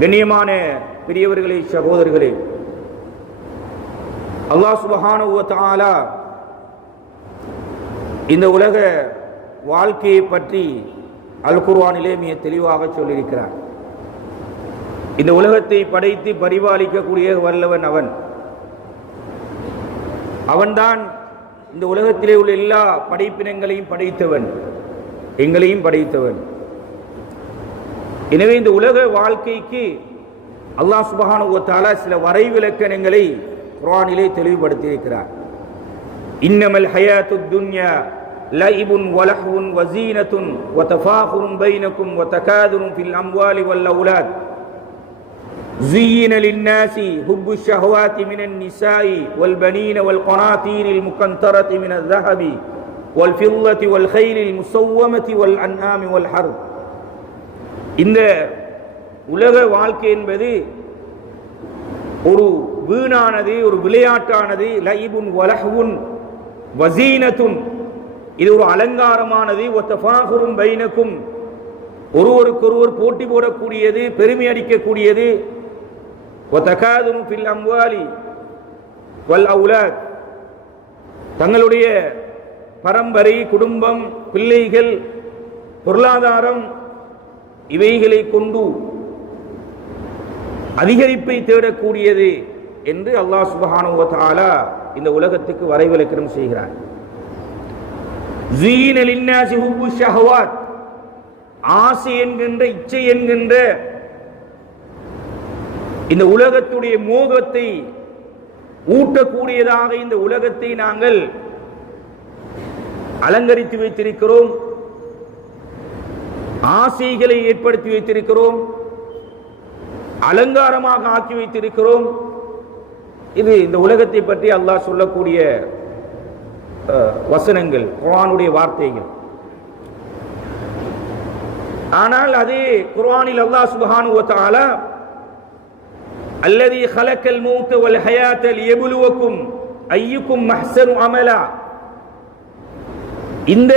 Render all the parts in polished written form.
கண்ணியமான பெரியவர்களே, சகோதரர்களே, அல்லாஹ் சுப்ஹானஹு வ தஆலா இந்த உலக வாழ்க்கையை பற்றி அல் குர்ஆனிலே மிக தெளிவாக சொல்லியிருக்கிறார். இந்த உலகத்தை படைத்து பரிபாலிக்கக்கூடிய வல்லவன் அவன்தான் இந்த உலகத்திலே உள்ள எல்லா படைப்பினங்களையும் படைத்தவன், எங்களையும் படைத்தவன். எனவே இந்த உலக வாழ்க்கைக்கு அல்லாஹ் சுப்ஹானஹு வ தஆலா சில வரைவிலக்கணங்களை குர்ஆனிலே தெளிவுபடுத்தி இருக்கிறார். இன்னமல் ஹயாத்துத் துன்யா லைபுன் வலஹ்வுன் வஸீனத்துன் வதஃபாகுருன் பைனக்கும் வதகாதுருன் ஃபில் அம்வாலி வல் அவுலாத் زين للناس حب الشهوات من النساء والبنين والقناطير المقنطرة من الذهب والفضة والخيل المسومة والأنعام والحرث. இந்த உலக வாழ்க்கை என்பது ஒரு வீணானது, ஒரு விளையாட்டானது. லைபுன் வலஹ்வுன் வஸீனத்துன், இது ஒரு அலங்காரமானது. வதஃபாகுருன் பைனக்கும், ஒருவருக்கொருவர் போட்டி போடக்கூடியது, பெருமை அடிக்கக்கூடியது. வதகாதுரு ஃபில் அம்வாலி வல் அவுலாத், தங்களுடைய பரம்பரை, குடும்பம், பிள்ளைகள், பொருளாதாரம் இவைகளை கொண்டு அதிகரிப்பை தேடக்கூடியது என்று அல்லாஹ் சுப்ஹானஹு வ தஆலா இந்த உலகத்துக்கு வரைவிலக்கணம் செய்கிறார். ஸீன லின்னாஸி ஹுப்பு ஷஹவாத், ஆசை என்கின்ற, இச்சை என்கின்ற இந்த உலகத்துடைய மோகத்தை ஊட்டக்கூடியதாக இந்த உலகத்தை நாங்கள் அலங்கரித்து வைத்திருக்கிறோம், ஆசைகளை ஏற்படுத்தி வைத்திருக்கிறோம், அலங்காரமாக ஆக்கி வைத்திருக்கிறோம். இது இந்த உலகத்தை பற்றி அல்லாஹ் சொல்லக்கூடிய வசனங்கள், குர்ஆனுடைய வார்த்தைகள். ஆனால் அதே குர்ஆனில் அல்லாஹ் சுப்ஹானஹு வ தஆலா அல்லதி ஹலக்கல் மௌத வல் ஹயாத லியப்லுவக்கும் அய்யுக்கும் அஹ்ஸனு அமலா, இந்த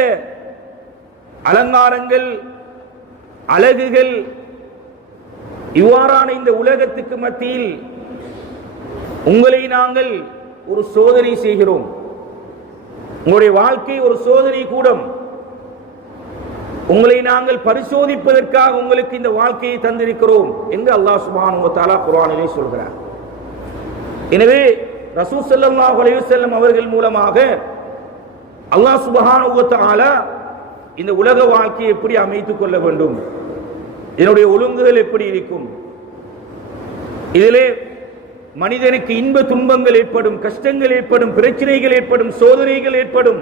அலங்காரங்கள், அழகுகள், இவ்வாறான இந்த உலகத்துக்கு மத்தியில் உங்களை நாங்கள் ஒரு சோதனை செய்கிறோம். உங்களுடைய வாழ்க்கை ஒரு சோதனை கூடம். உங்களை நாங்கள் பரிசோதிப்பதற்காக உங்களுக்கு இந்த வாழ்க்கையை தந்திருக்கிறோம் என்று அல்லாஹ் சுப்ஹானஹு வ தஆலா குர்ஆனிலே சொல்கிறார். எனவே ரசூல் ஸல்லல்லாஹு அலைஹி வஸல்லம் அவர்கள் மூலமாக அல்லாஹ் சுப்ஹானஹு வ தஆலா இந்த உலக வாழ்க்கையை எப்படி அமைத்துக் கொள்ள வேண்டும், இதனுடைய ஒழுங்குகள் எப்படி இருக்கும், இதிலே மனிதனுக்கு இன்ப துன்பங்கள் ஏற்படும், கஷ்டங்கள் ஏற்படும், பிரச்சனைகள் ஏற்படும், சோதனைகள் ஏற்படும்,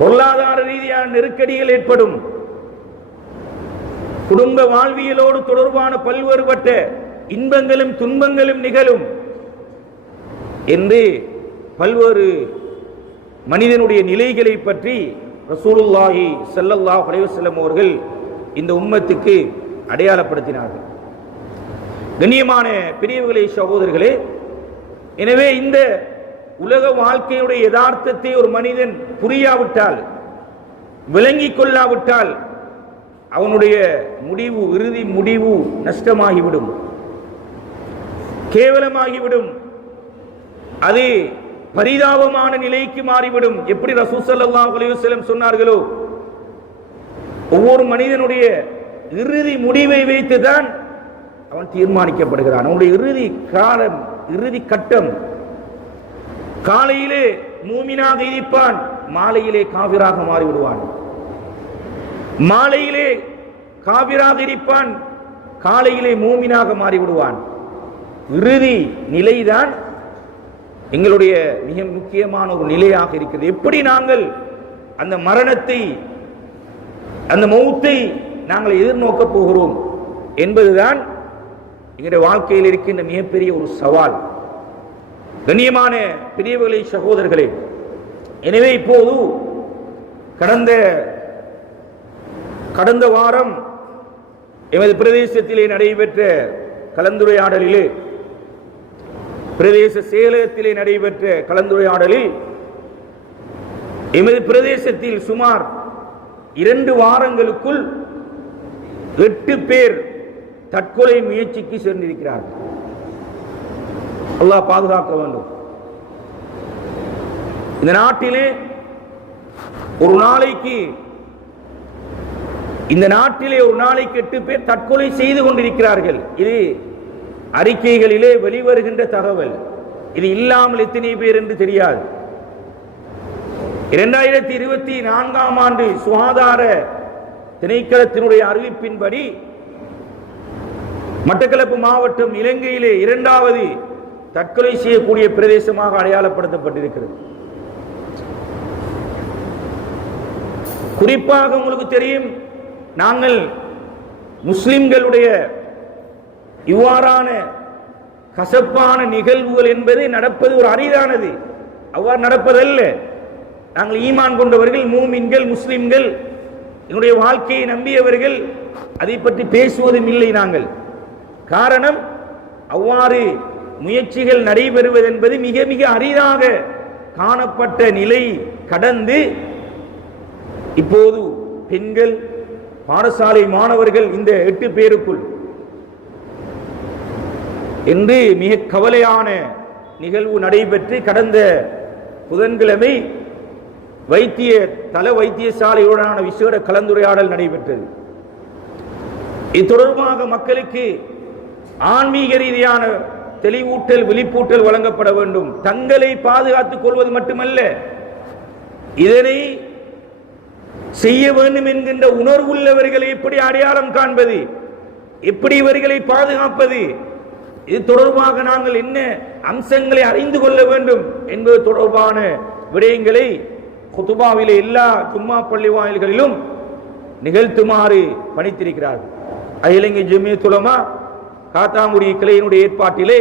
பொருளாதார ரீதியான நெருக்கடிகள் ஏற்படும், குடும்ப வாழ்வியலோடு தொடர்பான பல்வேறுபட்ட இன்பங்களும் துன்பங்களும் நிகழும் என்று பல்வேறு மனிதனுடைய நிலைகளை பற்றி ரசூலுல்லாஹி ஸல்லல்லாஹு அலைஹி வஸல்லம் அவர்கள் இந்த உம்மத்துக்கு அடையாளப்படுத்தினார்கள். கண்ணியமான பெரியவர்களே, சகோதரர்களே, எனவே இந்த உலக வாழ்க்கையுடைய யதார்த்தத்தை ஒரு மனிதன் புரியாவிட்டால், விளங்கிக் கொள்ளாவிட்டால் அவனுடைய முடிவு, இறுதி முடிவு நஷ்டமாகிவிடும், கேவலமாகிவிடும், அது பரிதாபமான நிலைக்கு மாறிவிடும். எப்படி ரசூல் ஸல்லல்லாஹு அலைஹி வஸல்லம் சொன்னார்களோ, ஒவ்வொரு மனிதனுடைய இறுதி முடிவை வைத்துதான் அவன் தீர்மானிக்கப்படுகிறான். அவனுடைய இறுதி காலம், இறுதி கட்டம். காலையிலே மூமினாக இருப்பான், மாலையிலே காபிராக மாறிவிடுவான். மாலையிலே காபிராக இருப்பான், காலையிலே மூமினாக மாறிவிடுவான். இறுதி நிலைதான் எங்களுடைய மிக முக்கியமான ஒரு நிலையாக இருக்கிறது. எப்படி நாங்கள் அந்த மரணத்தை, அந்த மௌத்தை நாங்கள் எதிர்நோக்கப் போகிறோம் என்பதுதான் எங்களுடைய வாழ்க்கையில் இருக்கின்ற மிகப்பெரிய ஒரு சவால். கண்ணியமான பெரியவர்களே, சகோதரர்களே, எனவே இப்போது கடந்த வாரம் எமது பிரதேசத்திலே நடைபெற்ற கலந்துரையாடலிலே, பிரதேச செயலகத்திலே நடைபெற்ற கலந்துரையாடலில் எமது பிரதேசத்தில் சுமார் 2 வாரங்களுக்குள் 8 பேர் தற்கொலை முயற்சிக்கு சென்றிருக்கிறார்கள். அல்லாஹ் பாதுகாக்க வேண்டும். இந்த நாட்டிலே ஒரு நாளைக்கு 8 பேர் தற்கொலை செய்து கொண்டிருக்கிறார்கள். இது அறிக்கைகளிலே வெளிவருகின்ற தகவல். இது இல்லாமல் எத்தனை பேர் என்று தெரியாது. 2024ஆம் ஆண்டு சுகாதார திணைக்களத்தினுடைய அறிவிப்பின்படி மட்டக்களப்பு மாவட்டம் இலங்கையிலே 2வது தற்கொலை செய்யக்கூடிய பிரதேசமாக அடையாளப்படுத்தப்பட்டிருக்கிறது. குறிப்பாக உங்களுக்கு தெரியும், நாங்கள் முஸ்லிம்களுடைய இவ்வாறான கசப்பான நிகழ்வுகள் என்பது நடப்பது ஒரு அரிதானது. அவ்வாறு நடப்பதல்ல. நாங்கள் ஈமான் கொண்டவர்கள், மூமின்கள், முஸ்லிம்கள், என்னுடைய வாழ்க்கையை நம்பியவர்கள், அதை பற்றி பேசுவதும் இல்லை நாங்கள். காரணம், அவ்வாறு முயற்சிகள் நடைபெறுவது என்பது மிக மிக அரிதாக காணப்பட்ட நிலை கடந்து இப்போது பெண்கள், பாடசாலை மாணவர்கள் இந்த 8 பேருக்குள் என்று மிக கவலையான நிகழ்வு நடைபெற்று கடந்த புதன்கிழமை தல வைத்தியசாலையுடனான விசேட கலந்துரையாடல் நடைபெற்றது. இது தொடர்பாக மக்களுக்கு ஆன்மீக ரீதியான தெளிவூட்டல், விழிப்பூட்டல் வழங்கப்பட வேண்டும். தங்களை பாதுகாத்துக் கொள்வது மட்டுமல்ல, இதனை செய்ய வேண்டும் என்கின்ற உணர்வுள்ளவர்களை எப்படி அடையாளம் காண்பது, எப்படி இவர்களை பாதுகாப்பது, இது தொடர்பாக நாங்கள் என்ன அம்சங்களை அறிந்து கொள்ள வேண்டும் என்பது தொடர்பான விடயங்களை குதுபாவிலே எல்லா ஜும்மா பள்ளி வாயில்களிலும் நிகழ்த்துமாறு பணித்திருக்கிறார்கள். அகில இலங்கை ஜமியத்துல் உலமா காத்தாங்குடி கிளையினுடைய ஏற்பாட்டிலே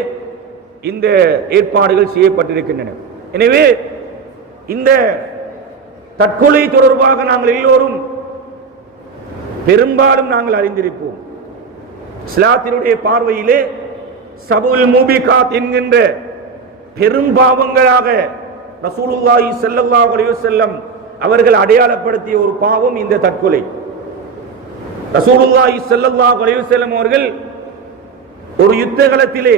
இந்த ஏற்பாடுகள் செய்யப்பட்டிருக்கின்றன. எனவே இந்த தற்கொலை தொடர்பாக நாங்கள் எல்லோரும் பெரும்பாலும் நாங்கள் அறிந்திருப்போம். இஸ்லாத்தினுடைய பார்வையிலே சபுல் மூபிகாத் என்கின்ற பெரும் பாவங்களாக ரசூலுல்லாஹி ஸல்லல்லாஹு அலைஹி வஸல்லம் அவர்கள் அடையாளப்படுத்திய ஒரு பாவம் இந்த தற்கொலை. ரசூலுல்லாஹி ஸல்லல்லாஹு அலைஹி வஸல்லம் அவர்கள் ஒரு யுத்த களத்திலே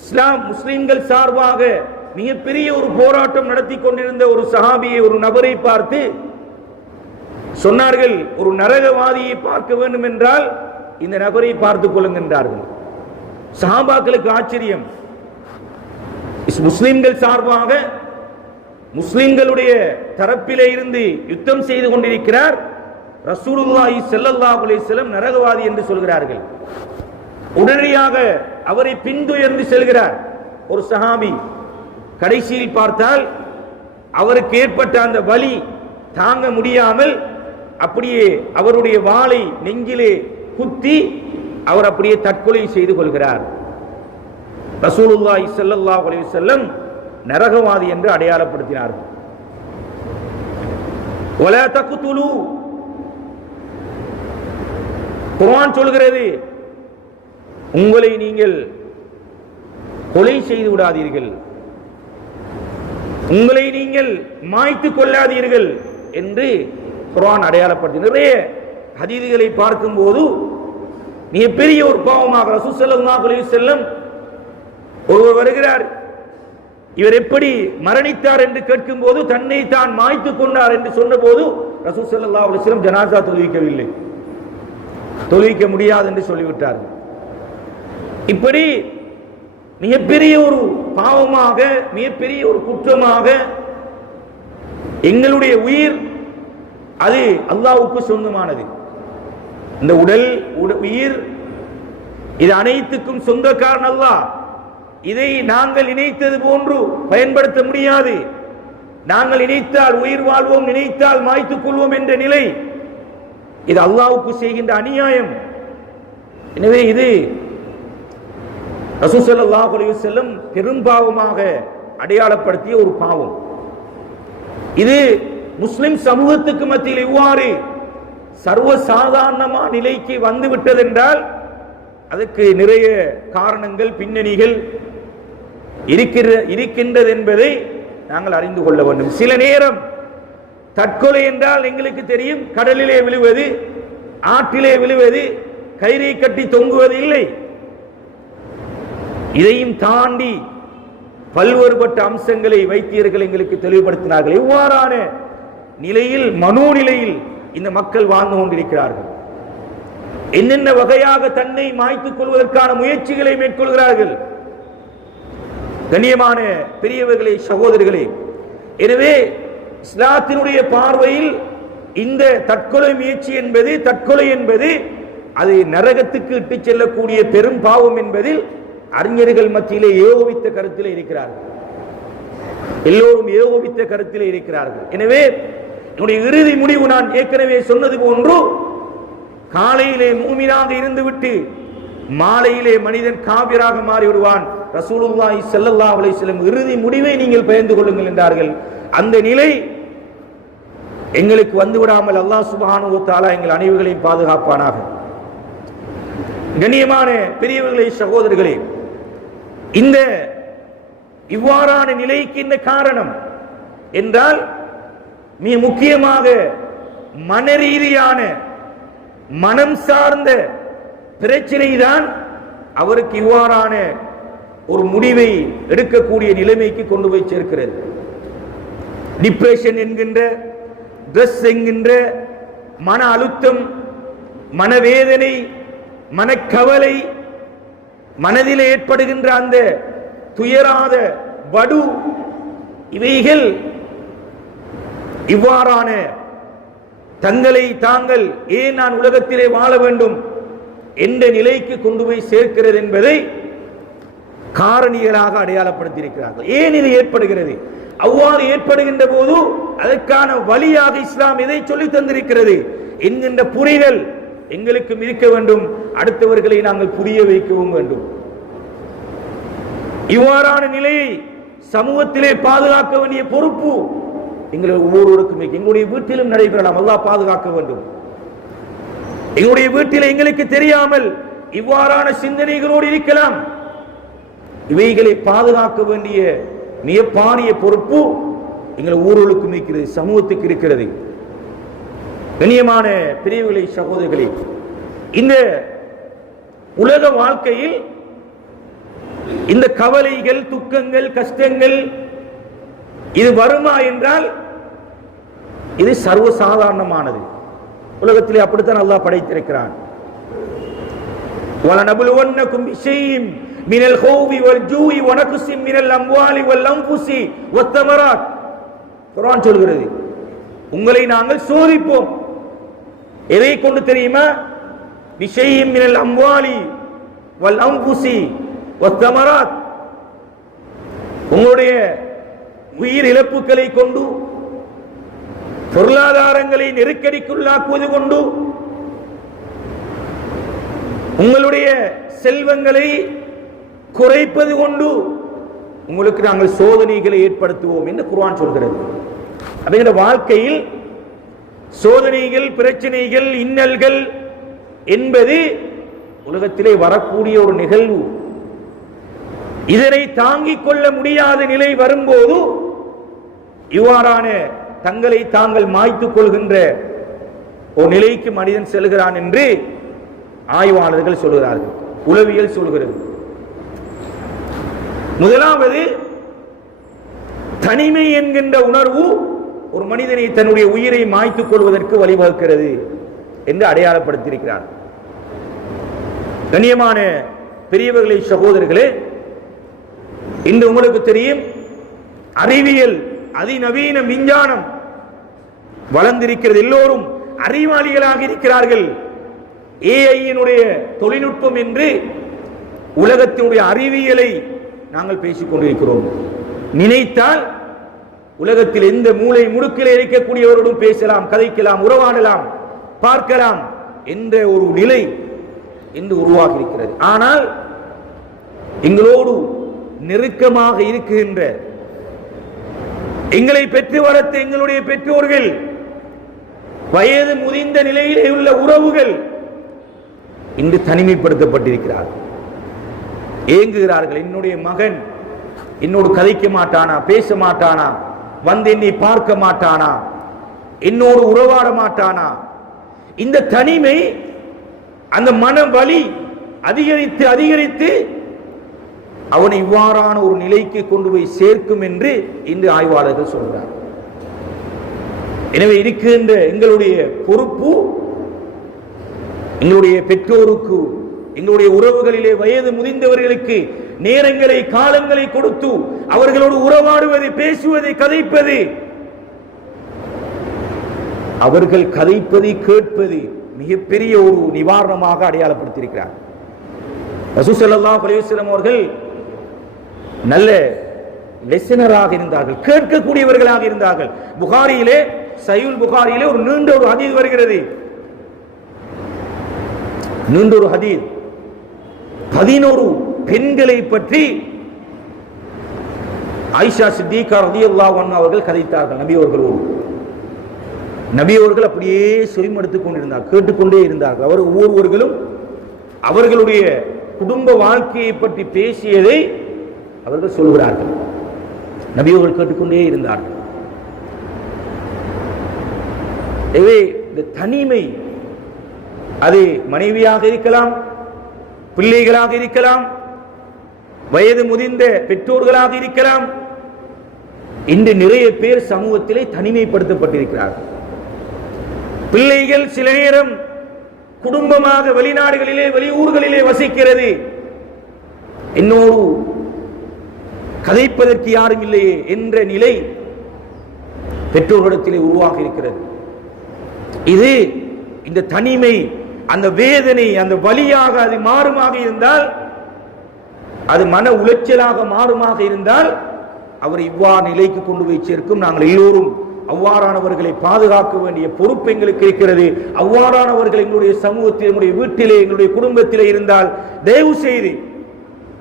இஸ்லாம் முஸ்லிம்கள் சார்பாக மிகப்பெரிய ஒரு போராட்டம் நடத்தி கொண்டிருந்த ஒரு சஹாபியை, ஒரு நபரை பார்த்து சொன்னார்கள், ஒரு நரகவாதியை பார்க்க வேண்டும் என்றால் இந்த நபரை பார்த்துக் கொள்ளுகின்றார்கள். சஹாபாக்களுக்கு ஆச்சரியம். முஸ்லிம்கள் சார்பாக முஸ்லிம்களுடைய தரப்பிலே இருந்து யுத்தம் செய்து கொண்டிருக்கிறார், ரசூலுல்லாஹி ஸல்லல்லாஹு அலைஹி வஸல்லம் நரகவாதி என்று சொல்கிறார்கள். உடனடியாக அவரை பின்தொடர்ந்து செல்கிறார் ஒரு சஹாபி. கடைசியில் பார்த்தால் அவருக்கு ஏற்பட்ட அந்த வலி தாங்க முடியாமல் அப்படியே அவருடைய வாளை நெஞ்சிலே குத்தி அவர் அப்படியே தற்கொலை செய்து கொள்கிறார். ரசூலுல்லாஹி ஸல்லல்லாஹு அலைஹி வஸல்லம் நரகவாதி என்று அடையாளப்படுத்தினார்கள். வலா தக்துலு, குர்ஆன் சொல்கிறது, உங்களை நீங்கள் கொலை செய்து விடாதீர்கள், உங்களை நீங்கள் மாய்த்துக் கொள்ளாதீர்கள் என்று குர்ஆன் அடையாளப்படுத்தி நிறைய ஹதீதுகளை பார்க்கும்போது மிகப்பெரிய ஒரு பாவமாக ரசூல் ஸல்லல்லாஹு அலைஹி வஸல்லம் ஒருவர் வருகிறார், இவர் எப்படி மரணித்தார் என்று கேட்கும் போது தன்னை தான் மாய்த்துக் கொண்டார் என்று சொன்ன போது ரசூல் ஸல்லல்லாஹு அலைஹி வஸல்லம் ஜனாஸா தொழுவிக்கவில்லை, தொழுவிக்க முடியாது என்று சொல்லிவிட்டார்கள். இப்படி மிகப்பெரிய ஒரு பாவமாக, மிகப்பெரிய ஒரு குற்றமாக எங்களுடைய உயிர் அது அல்லாஹ்வுக்கு சொந்தமானது. இந்த உடல் உயிர் இது அனைத்துக்கும் சொந்தக்காரன் அல்லாஹ். இதை நாங்கள் நினைத்தது போன்று பயன்படுத்த முடியாது. நாங்கள் நினைத்தால் உயிர் வாழ்வோம், நினைத்தால் மாய்த்துக் கொள்வோம் என்ற நிலை இது அல்லாஹ்வுக்கு செய்கின்ற அநியாயம். எனவே இது ரசூல் ஸல்லல்லாஹு அலைஹி வஸல்லம் பெரும்பாவமாக அடையாளப்படுத்திய ஒரு பாவம். இது முஸ்லிம் சமூகத்துக்கு மத்தியில் இவ்வாறு சர்வசாதாரணமான நிலைக்கு வந்துவிட்டது என்றால் அதற்கு நிறைய காரணங்கள், பின்னணிகள் இருக்கின்றது என்பதை நாங்கள் அறிந்து கொள்ள வேண்டும். சில நேரம் தற்கொலை என்றால் எங்களுக்கு தெரியும், கடலிலே விழுவது, ஆற்றிலே விழுவது, கயிறை கட்டி தொங்குவது இல்லை. இதையும் தாண்டி பல்வேறுபட்ட அம்சங்களை வைத்தியர்கள் எங்களுக்கு தெளிவுபடுத்தினார்கள். இவ்வாறான நிலையில், மனோநிலையில் இந்த மக்கள் வாழ்ந்து கொண்டிருக்கிறார்கள். என்னென்ன வகையாக தன்னை மாய்த்துக் கொள்வதற்கான முயற்சிகளை மேற்கொள்கிறார்கள். கண்ணியமான பெரியவர்களே, சகோதரர்களே, எனவே இஸ்லாத்தினுடைய பார்வையில் இந்த தற்கொலை முயற்சி என்பது, தற்கொலை என்பது அது நரகத்துக்கு இட்டு செல்லக்கூடிய பெரும் பாவம் என்பதில் அறிஞர்கள் மத்தியிலே ஏகோபித்த கருத்திலே இருக்கிறார்கள். எல்லோரும் ஏகோபித்த கருத்திலே இருக்கிறார்கள். எனவே என்னுடைய இறுதி முடிவு நான் ஏற்கனவே சொன்னது போன்று, காலையிலே மூமினாக இருந்துவிட்டு மாலையிலே மனிதன் காபிராக மாறிவிடுவான். ரசூலுல்லாஹி ஸல்லல்லாஹு அலைஹி வஸல்லம் இறுதி முடிவை நீங்கள் பயந்து கொள்ளுங்கள் என்றார்கள். அந்த நிலை எங்களுக்கு வந்துவிடாமல் அல்லாஹ் சுப்ஹானஹு வ தஆலா எங்கள் அனைவர்களையும் பாதுகாப்பானாக. கண்ணியமான பெரியவர்களே, சகோதரர்களே, இந்த இவ்வாறான நிலைக்கு என்ன காரணம் என்றால், மிக முக்கியமாக மனரீதியான, மனம் சார்ந்த பிரச்சனை தான் அவருக்கு இவ்வாறான ஒரு முடிவை எடுக்கக்கூடிய நிலைமைக்கு கொண்டு போய் சேர்க்கிறது. டிப்ரெஷன் என்கின்ற, ஸ்ட்ரெஸ் என்கின்ற மன அழுத்தம், மனவேதனை, மனக்கவலை, மனதில் ஏற்படுகின்ற அந்த துயராத வடு, இவைகள் இவ்வாறான தங்களை தாங்கள் ஏன் நான் உலகத்திலே வாழ வேண்டும் என்ற நிலைக்கு கொண்டு போய் சேர்க்கிறது என்பதை காரணிகளாக அடையாளப்படுத்தியிருக்கிறார்கள். ஏன் இது ஏற்படுகிறது? அவ்வாறு ஏற்படுகின்ற போது அதற்கான வழியாக இஸ்லாம் எதை சொல்லி தந்திருக்கிறது என்கின்ற புரிதல் எங்களுக்கும் இருக்க வேண்டும். அடுத்தவர்களை நாங்கள் புரிய வைக்கவும் வேண்டும். இவ்வாறான நிலையை சமூகத்திலே பாதுகாக்க வேண்டிய பொறுப்பு எங்கள் ஒவ்வொருவருக்கும். எங்களுடைய வீட்டிலும் நடைபெறலாம். அல்லாஹ் பாதுகாக்க வேண்டும். எங்களுடைய வீட்டில் எங்களுக்கு தெரியாமல் இவ்வாறான சிந்தனைகளோடு இருக்கலாம். இவைகளை பாதுகாக்க வேண்டிய மிக பாரிய பொறுப்பு எங்கள் ஊர்களுக்கும் இருக்கிறது, சமூகத்துக்கு இருக்கிறது. கண்ணியமான பெரியவர்களே, சகோதரர்களே, இந்த உலக வாழ்க்கையில் இந்த கவலைகள், துக்கங்கள், கஷ்டங்கள் இது வருமா என்றால் இது சர்வசாதாரணமானது. உலகத்திலே அப்படித்தான் அல்லாஹ் படைத்திருக்கிறான். وَلَنَبْلُوَنَّكُمْ بِشَيْءٍ مِنَ الْخَوْفِ وَالْجُوعِ وَنَقْصٍ مِنَ الْأَمْوَالِ وَالْأَنْفُسِ وَالثَّمَرَاتِ. குர்ஆன் சொல்கிறது, உங்களை நாங்கள் சோதிப்போம். எதை கொண்டு தெரியுமா? بِشَيْءٍ مِنَ الْأَمْوَالِ وَالْأَنْفُسِ وَالثَّمَرَاتِ. உங்களுடைய உயிர் இழப்புகளை கொண்டு, பொருளாதாரங்களை நெருக்கடிக்குள்ளாக்குவது கொண்டு, உங்களுடைய செல்வங்களை குறைப்பது கொண்டு உங்களுக்கு நாங்கள் சோதனைகளை ஏற்படுத்துவோம் என்று குர்ஆன் சொல்கிறது. அப்படிங்கிற வாழ்க்கையில் சோதனைகள், பிரச்சனைகள், இன்னல்கள் என்பது உலகத்திலே வரக்கூடிய ஒரு நிகழ்வு. இதனை தாங்கிக் கொள்ள முடியாத நிலை வரும்போது இவ்வாறான தங்களை தாங்கள் மாய்த்துக் கொள்கின்ற ஒரு நிலைக்கு மனிதன் செல்கிறான் என்று ஆய்வாளர்கள் சொல்கிறார்கள், உளவியல் சொல்கிறது. முதலாவது, தனிமை என்கின்ற உணர்வு ஒரு மனிதனை தன்னுடைய உயிரை மாய்த்துக் கொள்வதற்கு வழிவகுக்கிறது என்று அடையாளப்படுத்தியிருக்கிறார். கண்ணியமான பெரியவர்களே, சகோதரர்களே, இன்று உங்களுக்கு தெரியும், அறிவியல், அதிநவீன விஞ்ஞானம் வளர்ந்திருக்கிறது. எல்லோரும் அறிவாளிகளாக இருக்கிறார்கள். ஏஐயினுடைய தொழில்நுட்பம் என்று உலகத்தினுடைய அறிவியலை நாங்கள் பேசிக் கொண்டிருக்கிறோம். நினைத்தால் உலகத்தில் எந்த மூலை முடுக்கில் இருக்கக்கூடியவரோடும் பேசலாம், கதைக்கலாம், உறவாடலாம், பார்க்கலாம் என்ற ஒரு நிலை இன்று உருவாகி இருக்கிறது. ஆனால் எங்களோடு நெருக்கமாக இருக்கின்ற, எங்களை பெற்று வளர்த்த எங்களுடைய பெற்றோர்கள், வயது முதிர்ந்த நிலையிலே உள்ள உறவுகள் இன்று தனிமைப்படுத்தப்பட்டிருக்கிறார்கள். ஏங்குகிறார்கள். என்னுடைய மகன் என்னோடு கதைக்க மாட்டானா, பேச மாட்டானா, வந்து என்னை பார்க்க மாட்டானா, என்னோடு உறவாட மாட்டானா? இந்த தனிமை அந்த மன வலி அதிகரித்து அதிகரித்து அவனை இவ்வாறான ஒரு நிலைக்கு கொண்டு போய் சேர்க்கும் என்று இன்று ஆய்வாளர்கள் சொல்கிறார். எனவே இருக்கின்ற எங்களுடைய பொறுப்பு எங்களுடைய பெற்றோருக்கு, எங்களுடைய உறவுகளிலே வயது முதிர்ந்தவர்களுக்கு நேரங்களை காலங்களை கொடுத்து அவர்களோடு உறவாடுவது, பேசுவது, கதைப்பது, அவர்கள் கதைப்பதை கேட்பது மிகப்பெரிய ஒரு நிவாரணமாக அடையாளப்படுத்தியிருக்கிறார். ரசூல் ஸல்லல்லாஹு அலைஹி வஸல்லம் அவர்கள் நல்ல லெசனராக இருந்தார்கள், கேட்கக்கூடியவர்களாக இருந்தார்கள். புகாரியிலே, சஹீஹுல் புகாரியிலே ஒரு நீண்ட ஒரு ஹதீஸ் வருகிறது. நீண்ட ஒரு ஹதீஸ் 11 பெண்களை பற்றி ஆயிஷா சித்திகா ரலியல்லாஹு அன்ஹா அவர்கள் கதைத்தார்கள் நபி அவர்களோடு. நபி அவர்கள் அப்படியே செவிமடுத்துக் கொண்டிருந்தார், கேட்டுக்கொண்டே இருந்தார்கள். அவர் ஒவ்வொருவர்களும் அவர்களுடைய குடும்ப வாழ்க்கையை பற்றி பேசியதை அவர்கள் சொல்கிறார்கள். நபி அவர்கள் கேட்டுக்கொண்டே இருந்தார்கள். எனவே இந்த தனிமை, அது மனைவியாக இருக்கலாம், பிள்ளைகளாக இருக்கலாம், வயது முதிர்ந்த பெற்றோர்களாக இருக்கலாம். இன்று நிறைய பேர் சமூகத்திலே தனிமைப்படுத்தப்பட்டிருக்கிறார்கள். பிள்ளைகள் சில நேரம் குடும்பமாக வெளிநாடுகளிலே, வெளியூர்களிலே வசிக்கிறது. இன்னொரு கதைப்பதற்கு யாரும் இல்லையே என்ற நிலை பெற்றோர்களிடத்திலே உருவாகி இருக்கிறது. இது இந்த தனிமை, அந்த வேதனை, அந்த வலியாக அது மாறுமாக இருந்தால், அது மன உளைச்சலாக மாறுமாக இருந்தால், அவர் இவ்வாறு நிலைக்கு கொண்டு போய் சேர்க்கும். நாங்கள் எல்லோரும் அவ்வாறானவர்களை பாதுகாக்க வேண்டிய பொறுப்பு எங்களுக்கு இருக்கிறது. அவ்வாறானவர்கள் எங்களுடைய சமூகத்தில், எங்களுடைய வீட்டிலே, எங்களுடைய குடும்பத்திலே இருந்தால் தயவு செய்து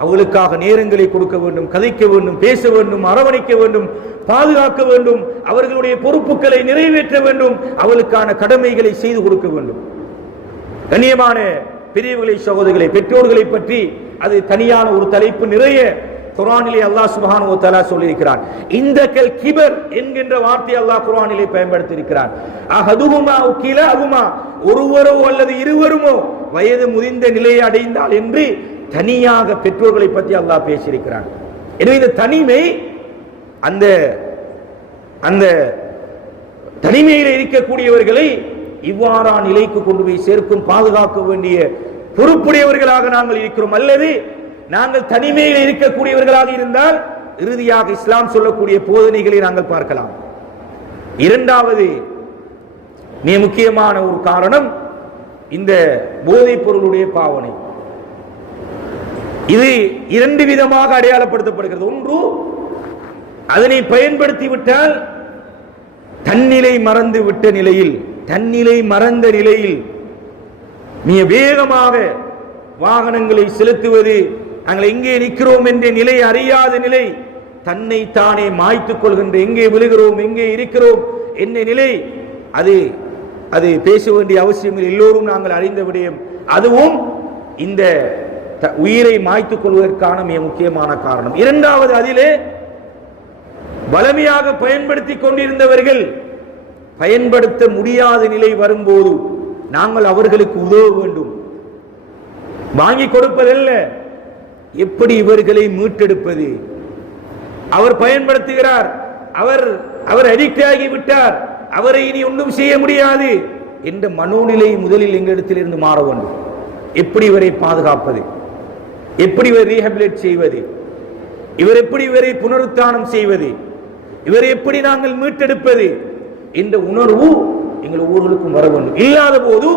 அவர்களுக்காக நேரங்களை கொடுக்க வேண்டும், கதைக்க வேண்டும், பேச வேண்டும், அரவணைக்க வேண்டும், பாதுகாக்க வேண்டும், அவர்களுடைய பொறுப்புகளை நிறைவேற்ற வேண்டும், அவர்களுக்கான கடமைகளை செய்து கொடுக்க வேண்டும். கண்ணியமான பெரியவர்களை, சகோதரர்களை, பெற்றோர்களை பற்றி அது தனியான ஒரு தலைப்பு நிறைய குர்ஆனிலே அல்லாஹ் சுப்ஹானஹு வ தஆலா சொல்லியிருக்கிறான். இந்தகல் கிபர் என்கின்ற வார்த்தை அல்லாஹ் குர்ஆனிலே பயன்படுத்தி இருக்கிறான். அஹதுஹுமா கிலாஹுமா, ஒருவரோ அல்லது இருவருமோ வயது முதிர்ந்த நிலையை அடைந்தால் என்று தனியாக பெற்றோர்களை பற்றி அல்லாஹ் பேசியிருக்கிறான். எனவே இந்த தனிமை, அந்த அந்த தனிமையில் இருக்கக்கூடியவர்களை இவ்வாறான நிலைக்கு கொண்டு போய் சேர்க்கும், பாதுகாக்க வேண்டிய பொறுப்புடையவர்களாக நாங்கள் இருக்கிறோம். அல்லது நாங்கள் தனிமையில் இருக்கக்கூடியவர்களாக இருந்தால் இறுதியாக இஸ்லாம் சொல்லக்கூடிய போதனைகளை நாங்கள் பார்க்கலாம். இரண்டாவது மிக முக்கியமான ஒரு காரணம் இந்த போதைப் பொருளுடைய பாவனை. இது இரண்டு விதமாக அடையாளப்படுத்தப்படுகிறது. ஒன்று, அதனை பயன்படுத்தி விட்டால் தன்னிலை மறந்து விட்ட நிலையில், தன்னிலை மறந்த நிலையில் மிக வேகமாக வாகனங்களை செலுத்துவது, நாங்கள் எங்கே நிற்கிறோம் என்ற நிலை அறியாத நிலை, தன்னை தானே மாய்த்துக் கொள்கின்ற, எங்கே விழுகிறோம், எங்கே இருக்கிறோம் என்ன நிலை, அது பேச வேண்டிய அவசியம் எல்லோரும் நாங்கள் அறிந்த விடயம். அதுவும் இந்த உயிரை மாய்த்துக் கொள்வதற்கான மிக முக்கியமான காரணம். இரண்டாவது, அதிலே வலிமையாக பயன்படுத்தி கொண்டிருந்தவர்கள் பயன்படுத்த முடியாத நிலை வரும்போது நாங்கள் அவர்களுக்கு உதவ வேண்டும். வாங்கி கொடுப்பதல்ல, எப்படி இவர்களை மீட்டெடுப்பது. அவர் பயன்படுத்துகிறார், அவர் அடிக்ட் ஆகிவிட்டார், அவரை இனி ஒன்றும் செய்ய முடியாது என்ற மனோநிலை முதலில் எங்களிடத்தில் இருந்து மாற வேண்டும். எப்படி இவரை பாதுகாப்பது, எப்படி இவரை ரீஹபிலேட் செய்வது, இவர் எப்படி இவரை புனருத்தானம் செய்வது, இவரை எப்படி நாங்கள் மீட்டெடுப்பது என்ற உணர்வு எங்கள் ஒவ்வொருவருக்கும் வர வேண்டும். இல்லாத போது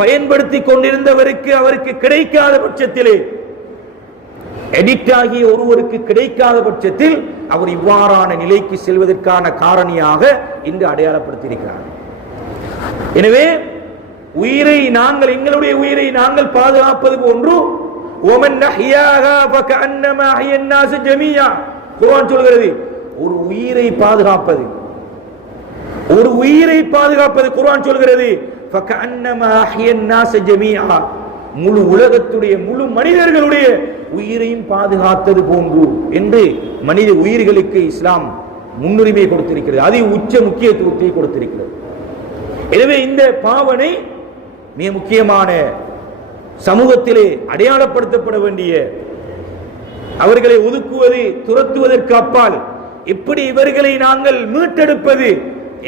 பயன்படுத்தி கொண்டிருந்தவருக்கு அவருக்கு கிடைக்காத பட்சத்திலே, எடிக்ட் ஆகிய ஒருவருக்கு கிடைக்காத பட்சத்தில் அவர் இவ்வாறான நிலைக்கு செல்வதற்கான காரணியாக இன்று அடையாளப்படுத்தியிருக்கிறார். எனவே உயிரை நாங்கள், எங்களுடைய உயிரை நாங்கள் பாதுகாப்பது போன்று குர்ஆன் சொல்கிறது, ஒரு உயிரை பாதுகாப்பது, ஒரு உயிரை பாதுகாப்பது குர்ஆன் சொல்கிறது முழு உலகத்துடைய, முழு மனிதர்களுடைய உயிரையும் பாதுகாத்தது போன்று என்று மனித உயிர்களுக்கு இஸ்லாம் முன்னுரிமை கொடுத்திருக்கிறது, அது உச்ச முக்கியத்துவத்தை கொடுத்திருக்கிறது. எனவே இந்த பாவனை மிக முக்கியமான சமூகத்திலே அடையாளப்படுத்தப்பட வேண்டிய, அவர்களை ஒதுக்குவது துரத்துவதற்கு அப்பால் எப்படி இவர்களை நாங்கள் மீட்டெடுப்பது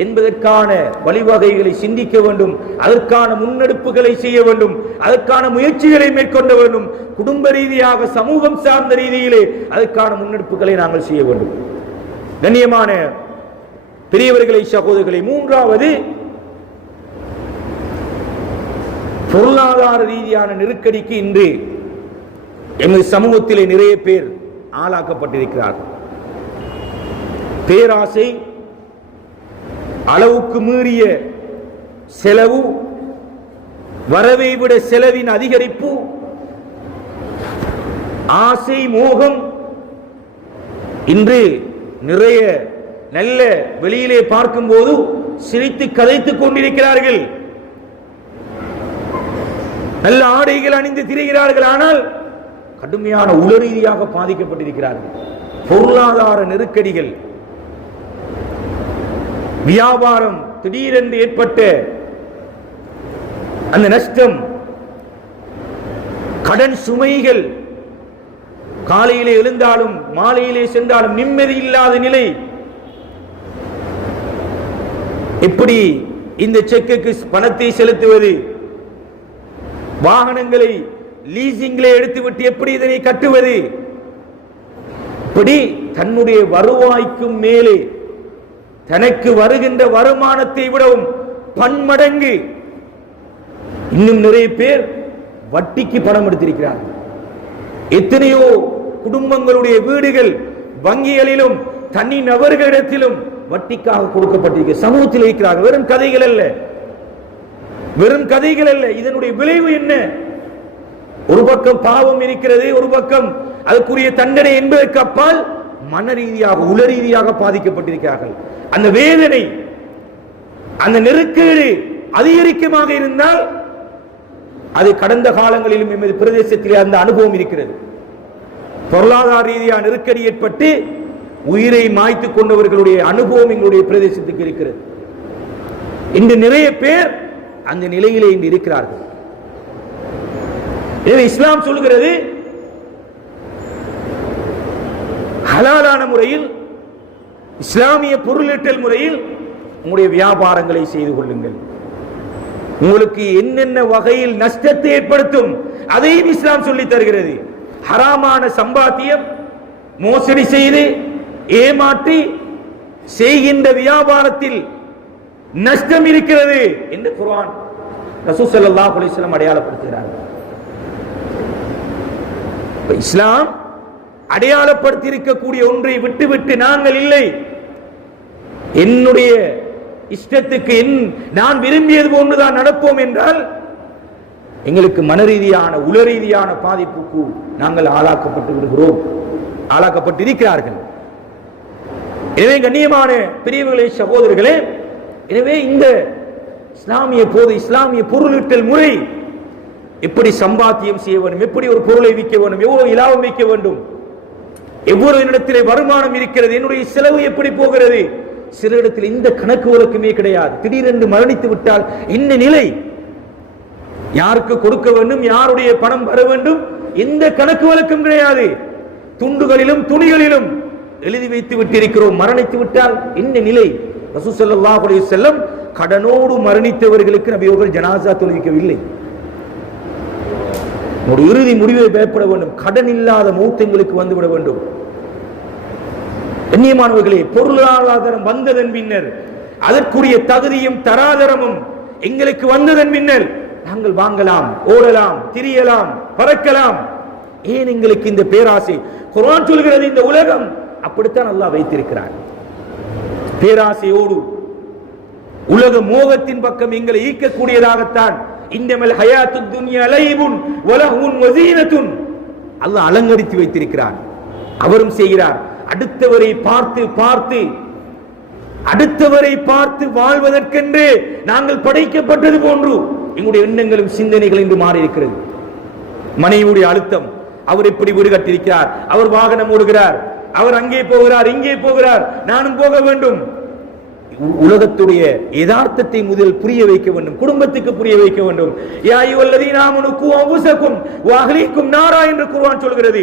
என்பதற்கான வழிவகைகளை சிந்திக்க வேண்டும். அதற்கான முன்னெடுப்புகளை செய்ய வேண்டும். அதற்கான முயற்சிகளை மேற்கொள்ள வேண்டும். குடும்ப ரீதியாக, சமூகம் சார்ந்த ரீதியிலே அதற்கான முன்னெடுப்புகளை நாங்கள் செய்ய வேண்டும். கண்ணியமான பெரியவர்களை, சகோதரர்களை, மூன்றாவது பொருளாதார ரீதியான நெருக்கடிக்கு இன்று எமது சமூகத்திலே நிறைய பேர் ஆளாக்கப்பட்டிருக்கிறார்கள். பேராசை, அளவுக்கு மீறிய செலவு, வரவை விட செலவின் அதிகரிப்பு, ஆசை, மோகம். இன்று நிறைய நல்ல வெளியிலே பார்க்கும்போது சிரித்து கதைத்துக் கொண்டிருக்கிறார்கள், நல்ல ஆடைகள் அணிந்து திரிகிறார்கள். ஆனால் கடுமையான உளரீதியாக பாதிக்கப்பட்டிருக்கிறார்கள். பொருளாதார நெருக்கடிகள், வியாபாரம் திடீரென்று ஏற்பட்ட அந்த நஷ்டம், கடன் சுமைகள், காலையிலே எழுந்தாலும் மாலையிலே சென்றாலும் நிம்மதி இல்லாத நிலை. எப்படி இந்த செக்குக்கு பணத்தை செலுத்துவது, வாகனங்களை லீசிங்கிலே எடுத்துவிட்டு எப்படி இதனை கட்டுவது, இப்படி தன்னுடைய வருவாய்க்கும் மேலே தனக்கு வருகின்ற வருமானத்தை விடவும் பன்மடங்கு இன்னும் நிறைய பேர் வட்டிக்கு பணம் எடுத்திருக்கிறார்கள். எத்தனையோ குடும்பங்களுடைய வீடுகள் வங்கிகளிலும் தனி நபர்களிடத்திலும் வட்டிக்காக கொடுக்கப்பட்டிருக்க சமூகத்தில் இருக்கிறார்கள். வெறும் கதைகள் அல்ல, வெறும் கதைகள் அல்ல. இதனுடைய விளைவு என்ன? ஒரு பக்கம் பாவம் இருக்கிறது, ஒரு பக்கம் அதற்குரிய தண்டனை என்பதற்கு அப்பால் மன ரீதியாக, உள ரீதியாக பாதிக்கப்பட்டிருக்கிறார்கள். அந்த வேதனை, அந்த நெருக்கடி அதிகரிக்கமாக இருந்தால் அது கடந்த காலங்களிலும் எமது பிரதேசத்திலே அந்த அனுபவம் இருக்கிறது. பொருளாதார ரீதியான நெருக்கடி ஏற்பட்டு உயிரை மாய்த்துக் கொண்டவர்களுடைய அனுபவம் எங்களுடைய பிரதேசத்துக்கு இருக்கிறது. இன்று நிறைய பேர் அந்த நிலையிலே இன்று இருக்கிறார்கள். இஸ்லாம் சொல்கிறது, ஹலாலான முறையில், இஸ்லாமிய பொருளீட்டல் முறையில் உங்களுடைய வியாபாரங்களை செய்து கொள்ளுங்கள். உங்களுக்கு என்னென்ன வகையில் நஷ்டத்தை ஏற்படுத்தும் அதையும் இஸ்லாம் சொல்லி தருகிறது. ஹராமான சம்பாத்தியம், மோசடி செய்து ஏமாற்றி செய்கின்ற வியாபாரத்தில் நஷ்டம் இருக்கிறது என்று குர்ஆன் ரசூல் ஸல்லல்லாஹு அலைஹி வஸல்லம் அடையாளப்படுத்துகிறார். இஸ்லாம் அடையாளப்படுத்தி இருக்கக்கூடிய ஒன்றை விட்டுவிட்டு நாங்கள் இல்லை, என்னுடைய இஷ்டத்துக்கு நான் விரும்பியது போன்றுதான் நடப்போம் என்றால் எங்களுக்கு மன ரீதியான, உள ரீதியான பாதிப்புக்கு நாங்கள் ஆளாக்கப்பட்டு விடுகிறோம், ஆளாக்கப்பட்டிருக்கிறார்கள். எனவே கண்ணியமான பெரியவர்களே, சகோதரர்களே, எனவே இந்த இஸ்லாமிய பொருளீட்டல் முறை எப்படி சம்பாத்தியம் செய்ய வேண்டும், எப்படி ஒரு பொருளை விற்க வேண்டும், எவ்வளவு இலாபம் வைக்க வேண்டும், எவ்வளவு இடத்திலே வருமானம் இருக்கிறது, என்னுடைய செலவு எப்படி போகிறது. சில இடத்தில் இந்த கணக்கு வழக்குமே கிடையாது. திடீரென்று மரணித்து விட்டால் என்ன நிலை, யாருக்கு கொடுக்க வேண்டும், யாருடைய பணம் வர வேண்டும், எந்த கணக்கு வழக்கும் கிடையாது. துண்டுகளிலும் துணிகளிலும் எழுதி வைத்து விட்டிருக்கிறோம். மரணித்து விட்டால் என்ன நிலை? ரசூல் ஸல்லல்லாஹு அலைஹி வஸல்லம் கடனோடு மரணித்தவர்களுக்கு நபி அவர்கள் ஜனாஸா தொழுவிக்கவில்லை. ஒரு இறுதி முடிவை பயப்பட வேண்டும். கடன் இல்லாத மௌத்தங்களுக்கு வந்துவிட வேண்டும். கண்ணியமானவர்களே, பொருளாதாரம் வந்ததன் பின்னர், அதற்குரிய தகுதியும் தராதரமும் எங்களுக்கு வந்ததன் பின்னர் நாங்கள் வாங்கலாம், ஓடலாம், திரியலாம், பறக்கலாம். ஏன் எங்களுக்கு இந்த பேராசை? குர்ஆன் சொல்கிறது, இந்த உலகம் அப்படித்தான் அல்லாஹ் வைத்திருக்கிறார். பேராசையோடு உலக மோகத்தின் பக்கம் எங்களை ஈர்க்கக்கூடியதாகத்தான் இன்னமல் ஹயாத்துத் துன்யா லைபுன் வலஹுன் வஸீனத்துன் அல்லாஹ் அலங்கரித்து வைத்திருக்கிறார். அவரும் செய்கிறார். அடுத்தவரை பார்த்து வாழ்வதற்கென்று நாங்கள் படைக்கப்பட்டது போன்று எங்களுடைய எண்ணங்களும் சிந்தனைகள் என்று மாறி இருக்கிறது. மனைவியுடைய அழுத்தம், அவர் எப்படி வீடு கட்டியிருக்கிறார், அவர் வாகனம் ஓடுகிறார், அவர் அங்கே போகிறார், இங்கே போகிறார், நானும் போக வேண்டும். உலகத்துடைய யதார்த்தத்தை முதல் புரிய வைக்க வேண்டும், குடும்பத்துக்கு புரிய வைக்க வேண்டும். யா அய்யுஹல்லதீன ஆமனூ கூ அன்ஃபுஸக்கும் வ அஹ்லீக்கும் நாரா என்று குர்ஆன் சொல்கிறது.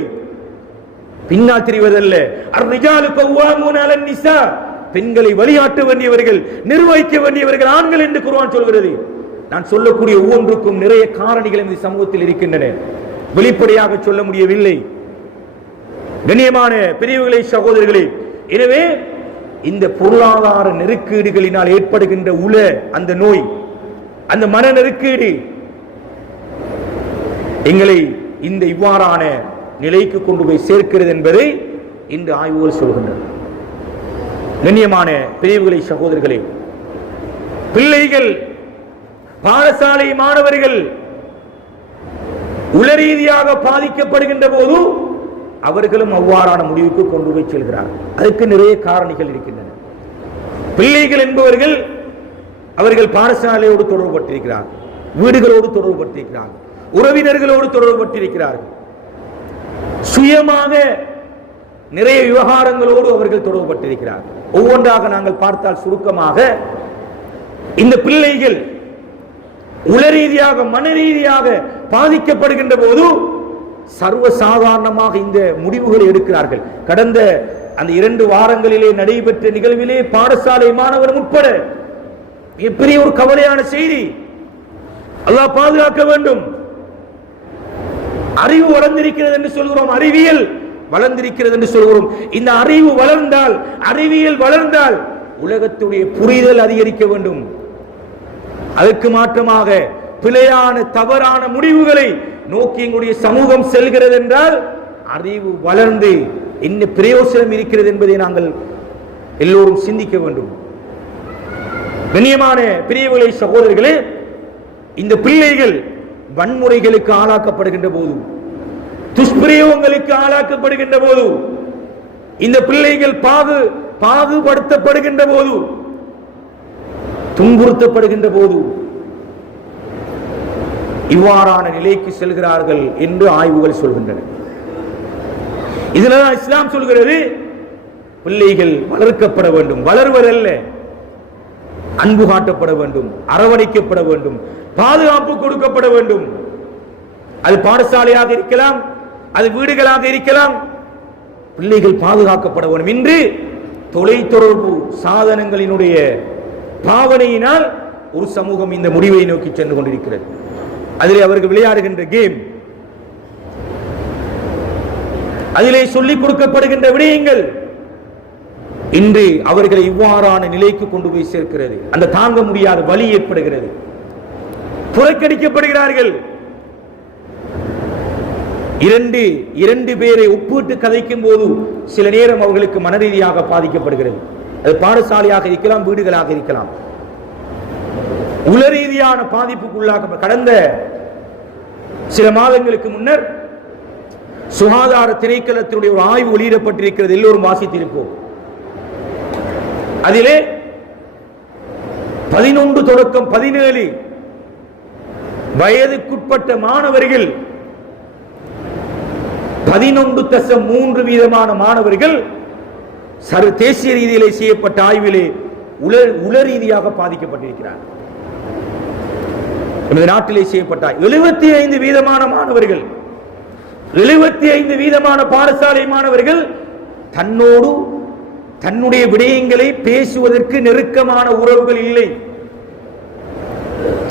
பின்னால் தெரிவதல்ல. அர்-ரிஜாலு கவ்வாமூன அலன் நிஸா, பெண்களை வழிகாட்ட வேண்டியவர்கள், நிர்வகிக்க வேண்டியவர்கள் ஆண்கள் என்று குர்ஆன் சொல்கிறது. நான் சொல்லக்கூடிய ஒவ்வொன்றுக்கும் நிறைய காரணிகள் இந்த சமூகத்தில் இருக்கின்றன, வெளிப்படையாக சொல்ல முடியவில்லை. கண்ணியமான பெரியவர்களே, சகோதரர்களே, எனவே இந்த பொருளாதார நெருக்கீடுகளினால் ஏற்படுகின்ற அந்த நோய், அந்த மன நெருக்கீடு எங்களை இந்த இவ்வாறான நிலைக்கு கொண்டு போய் சேர்க்கிறது என்பதை இந்த ஆய்வுகள் சொல்கின்றன. கண்ணியமான பெரியவர்களே, சகோதரர்களே, பிள்ளைகள், பாடசாலை மாணவர்கள் உளரீதியாக பாதிக்கப்படுகின்ற போது அவர்களும் அவ்வாறான முடிவுக்கு கொண்டு போய் செல்கிறார்கள். அதுக்கு நிறைய காரணிகள் இருக்கின்றன. பிள்ளைகள் என்பவர்கள் அவர்கள் பாடசாலையோடு தொடர்புபட்டிருக்கிறார்கள், வீடுகளோடு தொடர்புபட்டிருக்கிறார்கள், உறவினர்களோடு தொடர்புபட்டிருக்கிறார்கள், சுயமாக நிறைய விவகாரங்களோடு அவர்கள் தொடர்புபட்டிருக்கிறார்கள். ஒவ்வொன்றாக நாங்கள் பார்த்தால் சுருக்கமாக இந்த பிள்ளைகள் உளரீதியாக மன ரீதியாக பாதிக்கப்படுகின்ற போது சர்வசாதாரணமாக இந்த முடிவுகளை எடுக்கிறார்கள். கடந்த அந்த 2 வாரங்களிலே நடைபெற்ற நிகழ்விலே பாடசாலை மாணவர் உட்பட மிகப்பெரிய ஒரு கவலையான செய்தி. அல்லாஹ் பாதுகாக்க வேண்டும். அறிவு வளர்ந்திருக்கிறது என்று சொல்கிறோம், அறிவியல் வளர்ந்திருக்கிறது என்று சொல்கிறோம். இந்த அறிவு வளர்ந்தால், அறிவியல் வளர்ந்தால் உலகத்துடைய புரிதல் அதிகரிக்க வேண்டும். அதற்கு மாற்றமாக பிழையான தவறான முடிவுகளை நோக்கி எங்களுடைய சமூகம் செல்கிறது என்றால் அறிவு வளர்ந்து என்ன பிரயோசனம் இருக்கிறது என்பதை நாங்கள் எல்லோரும் சிந்திக்க வேண்டும். கண்ணியமான பெரியவர்களே, சகோதரர்களே, இந்த பிள்ளைகள் வன்முறைகளுக்கு ஆளாக்கப்படுகின்ற போது, துஷ்பிரயோகங்களுக்கு ஆளாக்கப்படுகின்ற போது, இந்த பிள்ளைகள் பாகுபடுத்தப்படுகின்ற போது, துன்புறுத்தப்படுகின்ற போது இவ்வாறான நிலைக்கு செல்கிறார்கள் என்று ஆய்வுகள் சொல்கின்றன. இதனால் இஸ்லாம் சொல்கிறது, பிள்ளைகள் வளர்க்கப்பட வேண்டும், வளர்வதல்ல, அன்பு காட்டப்பட வேண்டும், அரவணைக்கப்பட வேண்டும், பாதுகாப்பு கொடுக்கப்பட வேண்டும். அது பாடசாலையாக இருக்கலாம், அது வீடுகளாக இருக்கலாம், பிள்ளைகள் பாதுகாக்கப்பட வேண்டும். இன்று தொலைத்தொடர்பு சாதனங்களினுடைய பாவனையினால் ஒரு சமூகம் இந்த முடிவை நோக்கி சென்று கொண்டிருக்கிறது. அதிலே அவர்கள் விளையாடுகின்ற கேம், அதிலே சொல்லிக் கொடுக்கப்படுகின்ற விடயங்கள் இன்று அவர்களை இவ்வாறான நிலைக்கு கொண்டு போய் சேர்க்கிறது. அந்த தாங்க முடியாத வலி ஏற்படுகிறது, புறக்கணிக்கப்படுகிறார்கள். இரண்டு பேரை ஒப்பிட்டு கதைக்கும் போது சில நேரம் அவர்களுக்கு மனரீதியாக பாதிக்கப்படுகிறது. அது பாடசாலையாக இருக்கலாம், வீடுகளாக இருக்கலாம். உளரீதியான பாதிப்புக்குள்ளாக கடந்த சில மாதங்களுக்கு முன்னர் சுகாதார திணைக்களத்தினுடைய ஒரு ஆய்வு வெளியிடப்பட்டிருக்கிறது, எல்லோரும் வாசித்திருப்போம். அதிலே 11 தொடக்கம் 17 வயதுக்குட்பட்ட மாணவர்கள் 11.3% மாணவர்கள் தேசிய ரீதியிலே செய்யப்பட்ட ஆய்விலே உளரீதியாக பாதிக்கப்பட்டிருக்கிறார். நமது நாட்டிலே செய்யப்பட்ட 75% மாணவர்கள், 75% பாடசாலை மாணவர்கள் தன்னோடு தன்னுடைய விடயங்களை பேசுவதற்கு நெருக்கமான உறவுகள் இல்லை,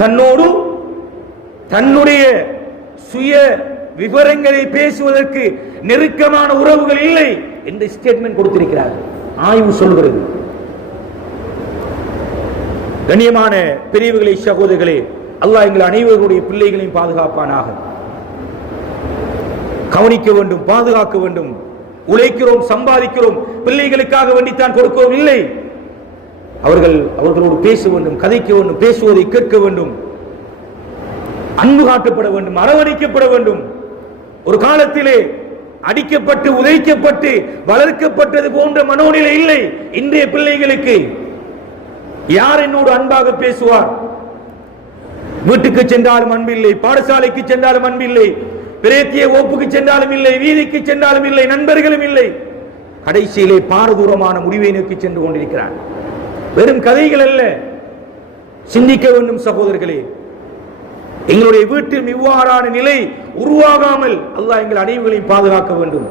தன்னோடு தன்னுடைய சுய விவரங்களை பேசுவதற்கு நெருக்கமான உறவுகள் இல்லை என்று ஸ்டேட்மெண்ட் கொடுத்திருக்கிறார்கள். ஆய்வு சொல்கிறது. கண்ணியமான பெரியவர்களே, சகோதரர்களே, அல்லாஹ் எங்கள் அனைவருடைய பிள்ளைகளையும் பாதுகாப்பானாக. கவனிக்க வேண்டும், பாதுகாக்க வேண்டும். உழைக்கிறோம், சம்பாதிக்கிறோம், பிள்ளைகளுக்காக வேண்டித்தான் கொடுக்கிறோம் இல்லை. அவர்களோடு பேச வேண்டும், கதைக்க வேண்டும், பேசுவதை கேட்க வேண்டும், அன்பு காட்டப்பட வேண்டும், அரவணைக்கப்பட வேண்டும். ஒரு காலத்திலே அடிக்கப்பட்டு உதைக்கப்பட்டு வளர்க்கப்பட்டது போன்ற மனோநிலை இல்லை இன்றைய பிள்ளைகளுக்கு. யார் என்னோடு அன்பாக பேசுவார்? வீட்டுக்கு சென்றாலும் அன்பில்லை, பாடசாலைக்கு சென்றாலும் அன்பில்லை, பிரேத்திய ஓப்புக்கு சென்றாலும் இல்லை, வீதிக்கு சென்றாலும் இல்லை, நண்பர்களும் இல்லை. கடைசியிலே பாரதூரமான முடிவை நோக்கி சென்று கொண்டிருக்கிறார். வெறும் கதைகள் அல்ல, சிந்திக்க வேண்டும் சகோதரர்களே. எங்களுடைய வீட்டில் இவ்வாறான நிலை உருவாகாமல் அல்லாஹ் எங்கள் அனைவர்களையும் பாதுகாக்க வேண்டும்.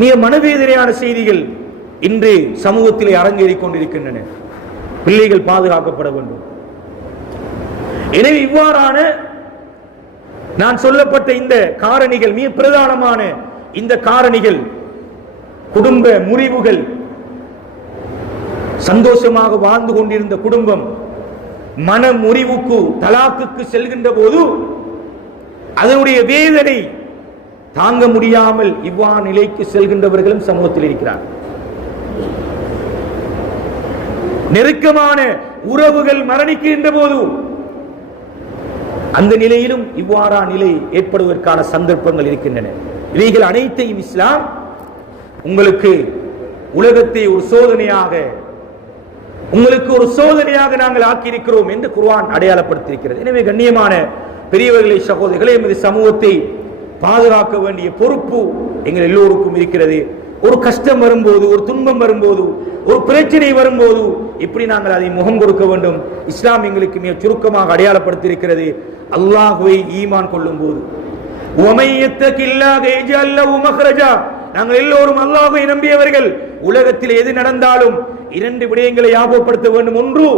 மிக மனவேதனையான செய்திகள் இன்று சமூகத்திலே அரங்கேறிக் கொண்டிருக்கின்றன. பிள்ளைகள் பாதுகாக்கப்பட வேண்டும். எனவே இவ்வாறான நான் சொல்லப்பட்ட இந்த காரணிகள், மிக பிரதானமான இந்த காரணிகள், குடும்ப முறிவுகள், சந்தோஷமாக வாழ்ந்து கொண்டிருந்த குடும்பம் மன முறிவுக்கு, தலாக்குக்கு செல்கின்ற போது அதனுடைய வேதனை தாங்க முடியாமல் இவ்வாறு நிலைக்கு செல்கின்றவர்களும் சமூகத்தில் இருக்கிறார். நெருக்கமான உறவுகள் மரணிக்கின்ற போது அந்த நிலையிலும் இவ்வாறான நிலை ஏற்படுவதற்கான சந்தர்ப்பங்கள் இருக்கின்றன. இவைகள் அனைத்தையும் இஸ்லாம் உங்களுக்கு உலகத்தை ஒரு சோதனையாக, உங்களுக்கு ஒரு சோதனையாக நாங்கள் ஆக்கியிருக்கிறோம் என்று குர்ஆன் அடையாளப்படுத்தியிருக்கிறது. எனவே கண்ணியமான பெரியவர்களை, சகோதரர்களே, எமது சமூகத்தை பாதுகாக்க வேண்டிய பொறுப்பு எங்கள் எல்லோருக்கும் இருக்கிறது. ஒரு கஷ்டம் வரும்போது, ஒரு துன்பம் வரும்போது, ஒரு பிரச்சனை வரும்போது இப்படி நாங்கள் அதை முகம் கொடுக்க வேண்டும். இஸ்லாம் எங்களுக்கு மிக சுருக்கமாக அடையாளப்படுத்தியிருக்கிறது. அல்லாஹ்வை ஈமான் கொள்ளும் போது, நாங்கள் எல்லோரும் அல்லாஹ்வை நம்பியவர்கள். உலகத்தில் எது நடந்தாலும் இரண்டு விடயங்களை ஞாபகப்படுத்த வேண்டும். ஒன்று,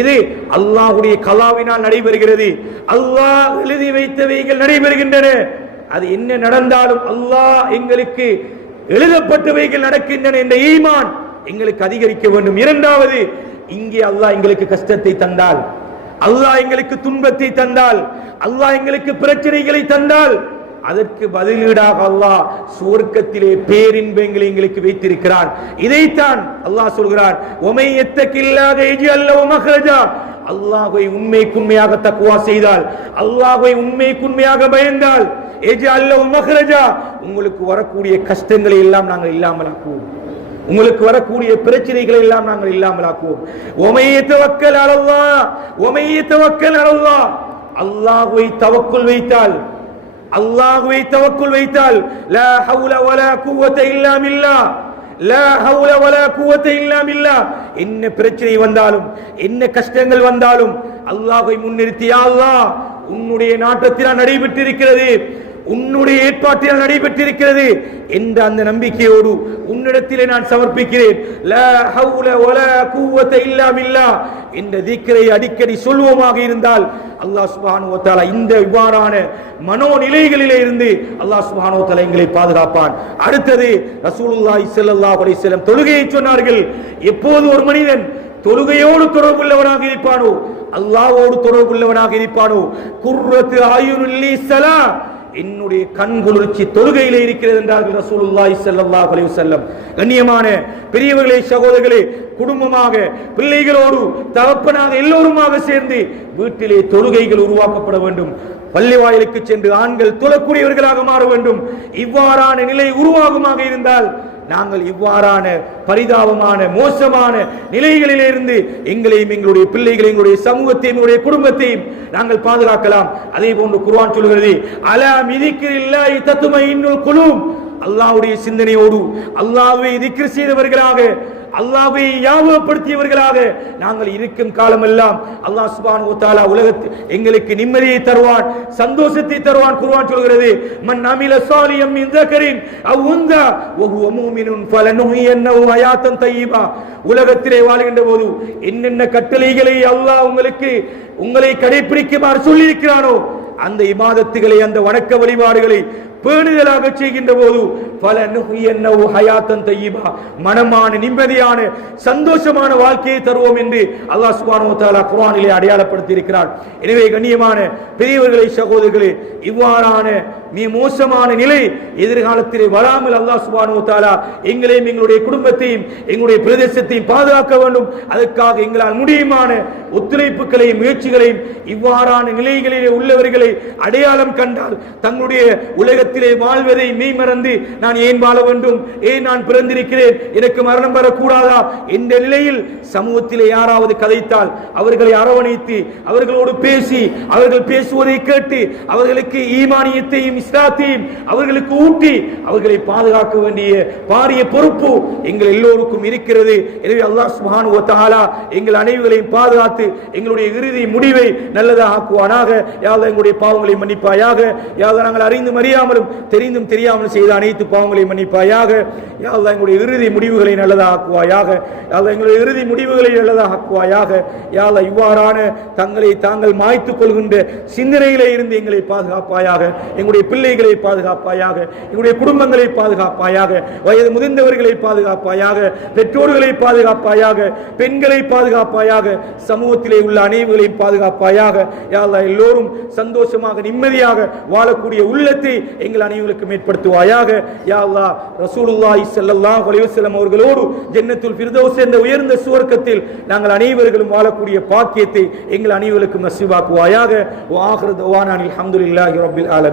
இது அல்லாஹ்வுடைய கலாவினால் நடைபெறுகிறது. அல்லாஹ் எழுதி வைத்தவைகள் நடைபெறுகின்றன. அது என்ன நடந்தாலும் அல்லாஹ் எங்களுக்கு எழுதப்பட்டவைகள் நடக்கின்றன என்ற ஈமான் எங்களுக்கு அதிகரிக்க வேண்டும். இரண்டாவது, இங்கே அல்லாஹ் எங்களுக்கு கஷ்டத்தை தந்தால், அல்லாஹ் எங்களுக்கு துன்பத்தை தந்தால், அல்லாஹ் எங்களுக்கு பிரச்சனைகளை தந்தால், அதற்கு பதிலீடாக அல்லாஹ் சுவர்க்கத்திலே பேரின்பங்களை எங்களுக்கு வைத்திருக்கிறான். இதைத்தான் அல்லாஹ் சொல்கிறான், ஒமை எத்தகில்லாக யஜ்அல் லஹு மக்ரஜா. அல்லாஹ்வை உண்மையாக தக்வா செய்தால், அல்லாஹ்வை உண்மையாக பயந்தால், யஜ்அல் லஹு மக்ரஜா, உங்களுக்கு வரக்கூடிய கஷ்டங்களை எல்லாம் நாங்கள் இல்லாமலாக்குவோம், உங்களுக்கு வரக்கூடிய பிரச்சனைகளை எல்லாம் நாங்கள் இல்லாமலாக்குவோம். ஒமை யதவக்கல் அலல்லாஹ், ஒமை யதவக்கல் அலல்லாஹ், அல்லாஹ்வை தவக்குல் வைத்தால், அல்லாஹ்வை தவக்குல் வைத்தால், லா ஹவுல வலா குவத இல்லா பில்லாஹ், லா ஹவுல வலா குவத இல்லா பில்லாஹ். என்ன பிரச்சனை வந்தாலும், என்ன கஷ்டங்கள் வந்தாலும் அல்லாஹ்வை முன்னிறுத்தி, யா அல்லாஹ் உன்னுடைய நாட்டத்தில் நடைபெற்றிருக்கிறது, உன்னுடைய ஏற்பாட்டில் நடைபெற்றிருக்கிறது என்ற அந்த நம்பிக்கையோடு உன்னிடத்திலே நான் சமர்ப்பிக்கிறேன். லா ஹவுல வலா குவத இல்லா பில்லாஹ் என்ற திக்ரை அடிக்கடி சொல்வோமாக இருந்தால் அல்லாஹ் சுப்ஹானஹு வ தஆலா இந்த இவ்வாறான மனோநிலைகளிலே இருந்து அல்லாஹ் சுப்ஹானஹு வ தஆலா எங்களை பாதுகாப்பான். அடுத்தது, ரசூலுல்லாஹி ஸல்லல்லாஹு அலைஹி வஸல்லம் தொழுகையை சொன்னார்கள். எப்போது ஒரு மனிதன் தொழுகையோடு தொடர்புள்ளவனாக இருப்பானோ, அல்லாஹ்வோடு தொடர்புள்ளவனாக இருப்பானோ, குர்ரத்து ஆயுனுல் லிஸ்ஸலா, என்னுடைய கண்குளிர்ச்சி தொழுகையிலே இருக்கிறது என்றார்கள் ரசூலுல்லாஹி ஸல்லல்லாஹு அலைஹி வஸல்லம். கண்ணியமான பெரியவர்களே, சகோதரர்களே, குடும்பமாக, பிள்ளைகளோடு, தகப்பனாக எல்லோருமாக சேர்ந்து வீட்டிலே தொழுகைகள் உருவாக்கப்பட வேண்டும். பள்ளி வாயிலுக்கு சென்று ஆண்கள் தொழக்கூடியவர்களாக மாற வேண்டும். இவ்வாறான நிலை உருவாகுமாக இருந்தால் நாங்கள் இவ்வாறான பரிதாபமான மோசமான நிலைகளிலிருந்து எங்களையும், எங்களுடைய பிள்ளைகளையும், எங்களுடைய சமூகத்தையும், எங்களுடைய குடும்பத்தையும் நாங்கள் பாதுகாக்கலாம். அதே போன்று குர்ஆன் சொல்கிறது, அலா மிதிக்ரில்லாஹி தத்மைஇன்னுல் குலூப், அல்லாஹ்வுடைய சிந்தனையோடு, அல்லாஹ்வை திக்ர் செய்தவர்களாக, அல்லாஹ்வை ஞாபகப்படுத்தியவர்களாக நாங்கள் இருக்கும் காலமெல்லாம் அல்லாஹ் சுப்ஹானஹு வ தஆலா உலகத்தில் எங்களுக்கு நிம்மதியை தருவான், சந்தோஷத்தை தருவான். குர்ஆன் சொல்கிறது, மன் அமில ஸாலிஹன் மின் ذكرின் அவ் உன்ஸா வ ஹுவ முஃமினுன் ஃபலனுஹியன்னஹு ஹயாத்தன் தய்யிபா. உலகத்திலே வாழ்கின்ற போது என்னென்ன கட்டளைகளை அல்லாஹ் உங்களை கடைபிடிக்குமாறு சொல்லி இருக்கிறானோ அந்த இபாதத்துகளை, அந்த வணக்க வழிபாடுகளை பேணுதலாக செய்கின்ற போது ஃபலனுஹியன்னஹு ஹயாத்தன் தய்யிபா, மனமான நிம்மதியான சந்தோஷமான வாழ்க்கையை தருவோம் என்று அல்லாஹ் சுப்ஹானஹு வ தஆலா குர்ஆனிலே அடையாளப்படுத்தி இருக்கிறார். எனவே கண்ணியமான பெரியவர்களே, சகோதரர்களே, இவ்வாறான மிக மோசமான நிலை எதிர்காலத்திலே வராமல் அல்லாஹ் சுப்ஹானஹு வ தஆலா எங்களையும், எங்களுடைய குடும்பத்தையும், எங்களுடைய பிரதேசத்தையும் பாதுகாக்க வேண்டும். அதற்காக எங்களால் முடியுமான ஒத்துழைப்புகளையும் முயற்சிகளையும், இவ்வாறான நிலைகளிலே உள்ளவர்களை அடையாளம் கண்டால், தங்களுடைய உலகத்தில் உலகத்திலே வாழ்வதை மெய்மறந்து நான் ஏன் வாழ வேண்டும், ஏன் நான் பிறந்திருக்கிறேன், எனக்கு மரணம் வரக்கூடாதா என்ற நிலையில் சமூகத்திலே யாராவது கதைத்தால் அவர்களை அரவணைத்து அவர்களோடு பேசி அவர்கள் பேசுவதை கேட்டு அவர்களுக்கு ஈமானியத்தையும் இஸ்லாத்தையும் அவர்களுக்கு ஊட்டி அவர்களை பாதுகாக்க வேண்டிய பாரிய பொறுப்பு எங்கள் எல்லோருக்கும் இருக்கிறது. எனவே அல்லாஹ் சுப்ஹானஹு வ தஆலா எங்கள் அனைவரையும் பாதுகாத்து எங்களுடைய இறுதி முடிவை நல்லதாக ஆக்குவானாக. யா அல்லாஹ் எங்களுடைய பாவங்களை மன்னிப்பாயாக. யா அல்லாஹ் நாங்கள் அறிந்தும் அறியாமலும் தெரிந்தும் தெரியாமலும் செய்த அனைத்து பாவங்களை மன்னிப்பாயாக. யா அல்லாஹ் எங்களுடைய இறுதி முடிவுகளை நல்லதாக ஆக்குவாயாக. யா அல்லாஹ் எங்களுடைய இறுதி முடிவுகளை நல்லதாக ஆக்குவாயாக. யா அல்லாஹ் இவ்வாறான தங்களை தாங்கள் மாய்த்துக் கொள்கின்ற சிந்தனையிலே இருந்து எங்களை பாதுகாப்பாயாக. எங்களுடைய பிள்ளைகளை பாதுகாப்பாயாக. எங்களுடைய குடும்பங்களை பாதுகாப்பாயாக. வயது முதிர்ந்தவர்களை பாதுகாப்பாயாக. பெற்றோர்களை பாதுகாப்பாயாக. பெண்களை பாதுகாப்பாயாக. சமூகத்திலே உள்ள அனைவர்களையும் பாதுகாப்பாயாக. யா அல்லாஹ் எல்லோரும் சந்தோஷமாக நிம்மதியாக வாழக்கூடிய உள்ளத்தை எங்கள் அனைவருக்கும் ஏற்படுத்துவாயாக. யா அல்லாஹ் ரசூலுல்லாஹி ஸல்லல்லாஹு அலைஹி வஸல்லம் அவர்களோடு ஜன்னத்துல் ஃபிர்தௌஸ் என்ற உயர்ந்த சுவர்க்கத்தில் நாங்கள் அனைவர்களும் வாழக்கூடிய பாக்கியத்தை எங்கள் அனைவருக்கும் நசீபாக்குவாயாக. வ ஆகிரு தஅவானா அல்ஹம்துலில்லாஹி ரப்பில் ஆலமீன்.